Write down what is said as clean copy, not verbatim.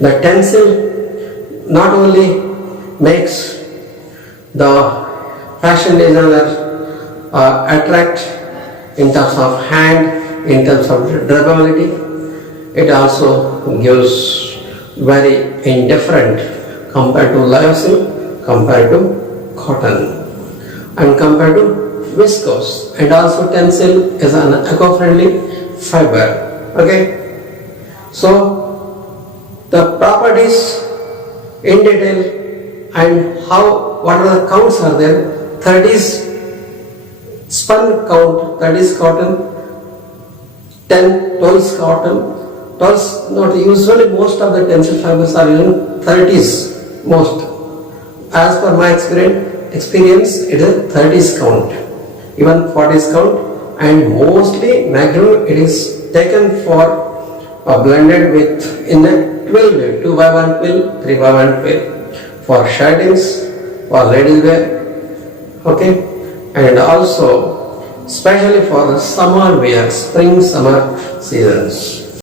The tencel not only makes the fashion designer attract in terms of hand, in terms of durability, it also gives very indifferent compared to lyocell, compared to cotton, and compared to viscose. And also tencel is an eco-friendly fiber. Okay, so the properties in detail and what are the counts are there. 30 is spun count, that is cotton. 10, 12 is cotton. 12 is not usually, most of the tencel fibers are using 30s most. As per my experience, it is 30s count, even 40s count, and mostly maximum it is taken for blended with in a 12 way, 2x1 quill, 3x1 quill for shirtings, for ladies wear, okay, and also especially for the summer wear, spring summer seasons.